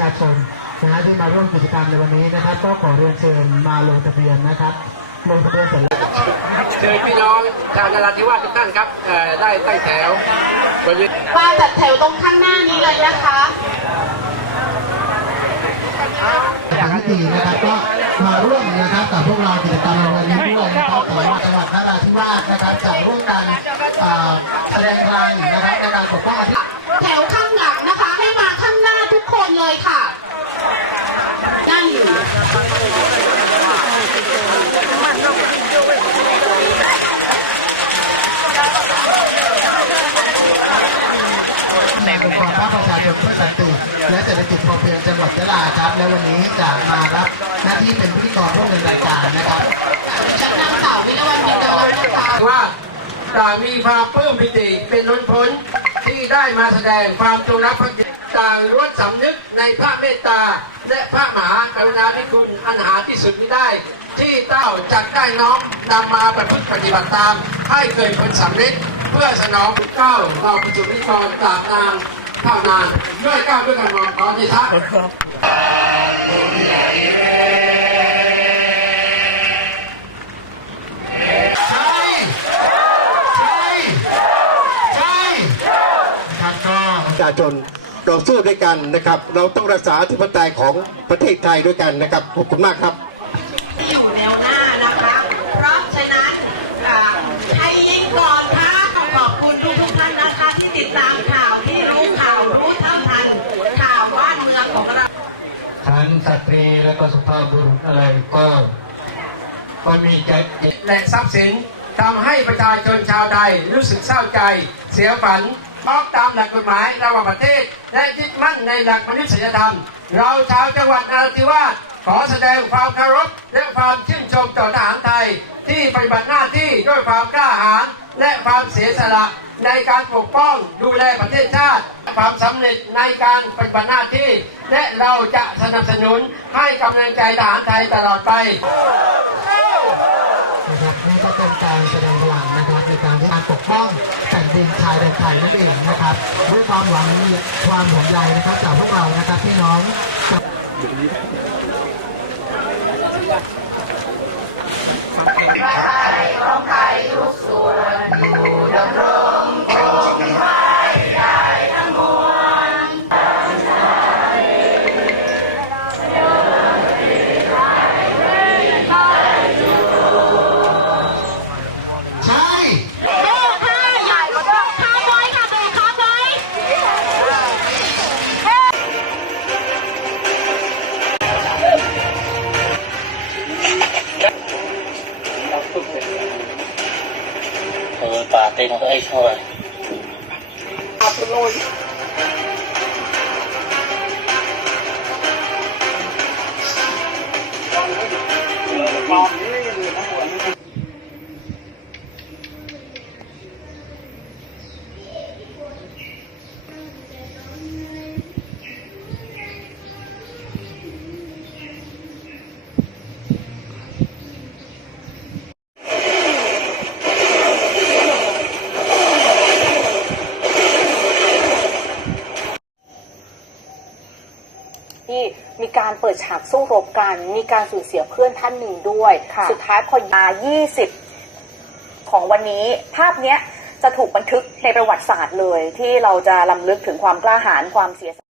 ชาชนนะฮะที่มาร่วมกิจกรรมในวันนี้นะครับ ก็ขอเรียนเชิญมาลงทะเบียนนะครับลงทะเบียนเสร็จแล้วเชิญพี่น้องชาวนราธิวาสทุกท่านครับเอ่อได้ตั้งแถวบริเวณมาจัดแถวตรงข้างหน้านี้เลยนะคะทั้งสี่นะครับก็มาร่วมนะครับกับพวกเรากิจกรรมในวันนี้ด้วยนะครับของจังหวัดนราธิวาสนะครับจะร่วมกันอ่าแสดงพลังนะครับในการปกป้องอาทิตย์แถวข้างหลังนะคะ ให้มาข้างหน้าทุกคนเลยค่ะนั่งอยู่ ในองค์กรภาคประชาชนเพื่อสันติและเศรษฐ กิจพอเพียงจังหวัดยะลาครับ และวันนี้จะมารับหน้าที่เป็นพิธีกรร่วมในรายการนะครับฉันนางสาววินวันมีเจริญนะคะว่าต่างมีความปลื้มปิติเป็นล้นพ้นที่ได้มาแสดงความจงรักภักดีต่างล้วนสำนึกในพระเมตตา และพระมหากรุณาธิคุณอันหาที่สุดมิได้ ที่เต้าจัดได้น้อมนำมาประพฤติปฏิบัติตาม ให้เกิดผลสำเร็จเพื่อสนองเก้าเราประจุนิกรตราบนาน เท่านานด้วยก้าวด้วยกันมองขอในทักใช่ใช่ใช่ครับก็ประชาชนเราสู้ด้วยกันนะครับ เราต้องรักษาธิปไตยของประเทศไทยด้วยกันนะครับขอบคุณมากครับ ทั้งสตรีและก็สุภาพบุรุษอะไรก็ก็มีใจและทรัพย์สินทำให้ประชาชนชาวใดรู้สึกเศร้าใจ เสียฝันเพราะตามหลักกฎหมายระหว่างประเทศ และยึดมั่นในหลักมนุษยธรรม เราชาวจังหวัดนราธิวาสขอแสดงความเคารพและความชื่นชมต่อทหารไทย ที่ปฏิบัติหน้าที่ด้วยความกล้าหาญและความเสียสละในการปกป้องดูแลประเทศชาติ ความสำเร็จในการปฏิบัติหน้าที่ และเราจะสนับสนุนให้กำลังใจทหารไทยตลอดไปนะครับนี่ก็เป็นการแสดงพลังนะครับในการที่การปกป้องแผ่นดินชายแดนไทยนั่นเองนะครับด้วยความหวังความห่วงใยนะครับจากพวกเรานะครับพี่น้องจาก ป่าเต็มเอ้ยช่วย ที่มีการเปิดฉากสู้รบกัน มีการสูญเสียเพื่อนท่านหนึ่งด้วย สุดท้ายพอยา20 ของวันนี้ ภาพเนี้ยจะถูกบันทึกในประวัติศาสตร์เลย ที่เราจะลำลึกถึงความกล้าหาญความเสียสละ